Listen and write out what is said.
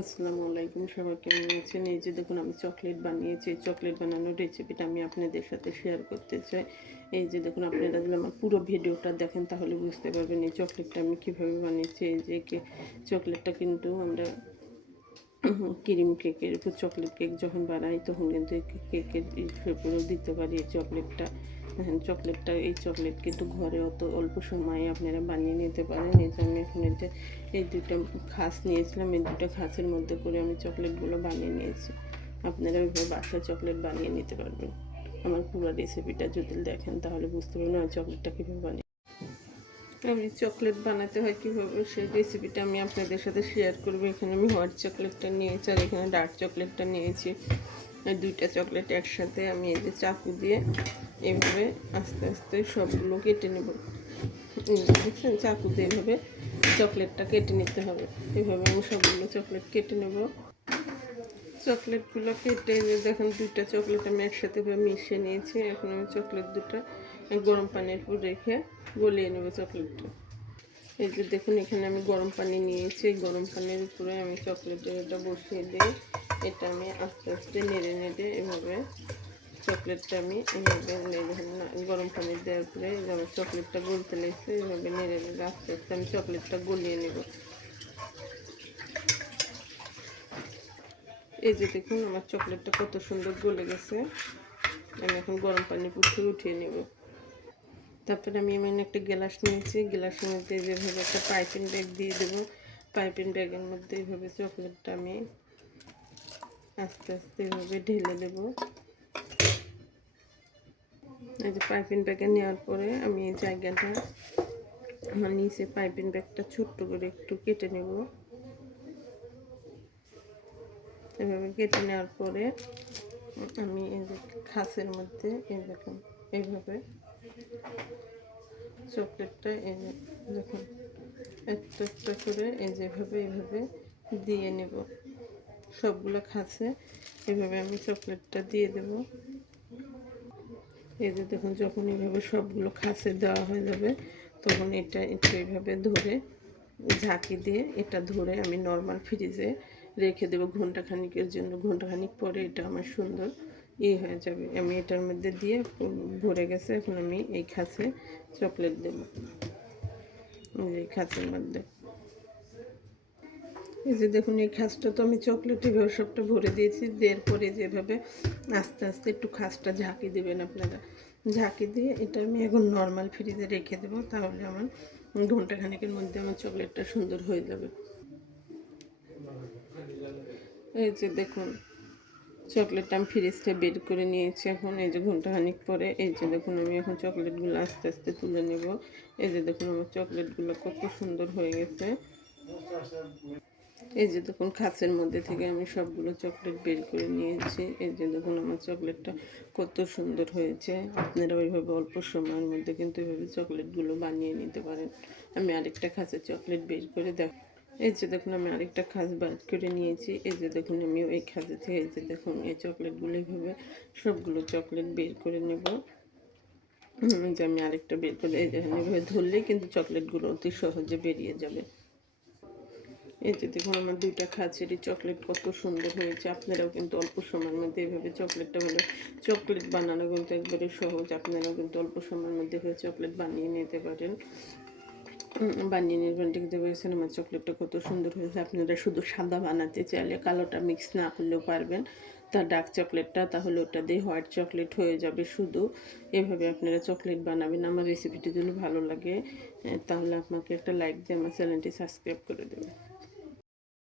আসসালামু আলাইকুম সবাই কেমন আছেন? এই যে দেখুন, আমি চকলেট বানিয়েছি। এই চকলেট বানানোর রেসিপিটা আমি আপনাদের সাথে শেয়ার করতে চাই। এই যে দেখুন, আপনারা যদি আমার পুরো ভিডিওটা দেখেন, তাহলে বুঝতে পারবেন এই চকলেটটা আমি কীভাবে বানিয়েছি। এই যে চকলেটটা কিন্তু আমরা ক্রিম কেকের, চকলেট কেক যখন বানাই, তখন কিন্তু কেকের উপরেও দিতে পারি এই চকলেটটা। চকলেটটা, এই চকলেট কিন্তু ঘরে অত অল্প সময়ে আপনারা বানিয়ে নিতে পারেন। এই যে আমি এখন যে, এই দুটো খাস নিয়েছিলাম, এই দুটো খাসের মধ্যে করে আমি চকলেটগুলো বানিয়ে নিয়েছি। আপনারা ওইভাবে বাসায় চকলেট বানিয়ে নিতে পারবেন। আমার পুরো রেসিপিটা যদি দেখেন, তাহলে বুঝতে পারবেন আমি চকলেটটা কীভাবে বানিয়ে আমি চকলেট বানাতে হয় কীভাবে, সেই রেসিপিটা আমি আপনাদের সাথে শেয়ার করব। এখানে আমি হোয়াইট চকলেটটা নিয়েছি আর এখানে ডার্ক চকলেটটা নিয়েছি। দুইটা চকলেট একসাথে আমি এই যে চাকু দিয়ে এভাবে আস্তে আস্তে সবগুলো কেটে নেব। দেখছেন, চাকু দিয়ে এভাবে চকলেটটা কেটে নিতে হবে। এভাবে আমি সবগুলো চকলেট কেটে নেব। চকলেটগুলো কেটে যে দেখুন, দুইটা চকলেট আমি একসাথে মিশিয়ে নিয়েছি। এখন আমি চকলেট দুটো গরম পানির উপর রেখে গলিয়ে নেব চকলেটটা। এই যে দেখুন, এখানে আমি গরম পানি নিয়েছি। গরম পানির উপরে আমি চকলেটের এটা বসিয়ে দিয়ে এটা আমি আস্তে আস্তে নেড়ে নেড়ে এভাবে চকলেটটা আমি এভাবে গরম পানি দেওয়ার পরে যেমন চকলেটটা গলতে লেগেছে, এভাবে নেড়ে নেড়ে আস্তে আস্তে আমি চকলেটটা গলিয়ে নেব। এই যে দেখুন আমার চকলেটটা কত সুন্দর গলে গেছে, আমি এখন গরম পানি পুষে উঠিয়ে নেব। তারপরে আমি এমন একটা গ্লাস নিয়েছি গ্লাসের মধ্যে যেভাবে একটা পাইপিং ব্যাগ দিয়ে দেবো, পাইপিং ব্যাগের মধ্যে এইভাবে চকলেটটা আমি আস্তে আস্তে এভাবে ঢেলে দেব। এই যে পাইপিং ব্যাগে নেওয়ার পরে আমি এই জায়গাটা আমার নিচে পাইপিং ব্যাগটা ছোট্ট করে একটু কেটে নেব। এভাবে কেটে নেওয়ার পরে আমি এই যে খাসের মধ্যে এরকম এইভাবে চকলেটটা এই যে দেখুন, একটা একটা করে এই যেভাবে এইভাবে দিয়ে নেব। সবগুলো খাসে এভাবে আমি চকলেটটা দিয়ে দেব। এই যে দেখুন, যখন এইভাবে সবগুলো খাসে দেওয়া হয়ে যাবে, তখন এটা একটু এইভাবে ধরে ঝাঁকি দিয়ে এটা ধরে আমি নর্মাল ফ্রিজে রেখে দেবো। ঘন্টাখানিকের জন্য, ঘন্টাখানিক পরে এটা আমার সুন্দর ইয়ে হয়ে যাবে। আমি এটার মধ্যে দিয়ে ভরে গেছে, এখন আমি এই খাসে চকলেট দেবো। এই খাসের মধ্যে। এই যে দেখুন, এই খাসটা তো আমি চকলেট এভাবে সবটা ভরে দিয়েছি। দেওয়ার পরে যেভাবে আস্তে আস্তে একটু খাসটা ঝাঁকি দেবেন আপনারা। ঝাঁকি দিয়ে এটা আমি এখন নর্মাল ফ্রিজে রেখে দেবো, তাহলে আমার ঘন্টাখানেকের মধ্যে আমার চকলেটটা সুন্দর হয়ে যাবে। এই যে দেখুন চকলেটটা আমি ফ্রিজটা বের করে নিয়েছি এখন। এই যে ঘন্টাখানিক পরে, এই যে দেখুন, আমি এখন চকলেটগুলো আস্তে আস্তে তুলে নেব। এই যে দেখুন, আমার চকলেটগুলো কত সুন্দর হয়ে গেছে। এই যে দেখুন, খাসের মধ্যে থেকে আমি সবগুলো চকলেট বের করে নিয়েছি। এই যে দেখুন, আমার চকলেটটা কত সুন্দর হয়েছে। আপনারা ওইভাবে অল্প সময়ের মধ্যে কিন্তু এভাবে চকলেটগুলো বানিয়ে নিতে পারেন। আমি আরেকটা খাসের চকলেট বের করে দেখ, এই যে দেখুন, আমি আরেকটা খাস বাদ করে নিয়েছি। এই যে দেখুন আমি ওই খাসে থেকে এই যে দেখুন, এই চকলেটগুলো এইভাবে সবগুলো চকলেট বের করে নেব। যে আমি আরেকটা বের করে, এই যে ধরলেই কিন্তু চকলেটগুলো অতি সহজে বেরিয়ে যাবে। এই যে দেখুন আমার দুইটা খাঁচেরই চকলেট কত সুন্দর হয়েছে। আপনারাও কিন্তু অল্প সময়ের মধ্যে এভাবে চকলেটটা হলে চকলেট বানানো কিন্তু একবারে সহজ। আপনারাও কিন্তু অল্প সময়ের মধ্যে হয়ে চকলেট বানিয়ে নিতে পারেন। বানিয়ে নেবেন দেখতে পেয়েছেন আমার চকলেটটা কত সুন্দর হয়েছে। আপনারা শুধু সাদা বানাতে চাইলে কালোটা মিক্স না করলেও পারবেন। তার ডার্ক চকলেটটা, তাহলে ওটা দিয়ে হোয়াইট চকলেট হয়ে যাবে শুধু। এভাবে আপনারা চকলেট বানাবেন। আমার রেসিপিটি যদি ভালো লাগে তাহলে আপনাকে একটা লাইক দিয়ে আমার চ্যানেলটি সাবস্ক্রাইব করে দেবেন।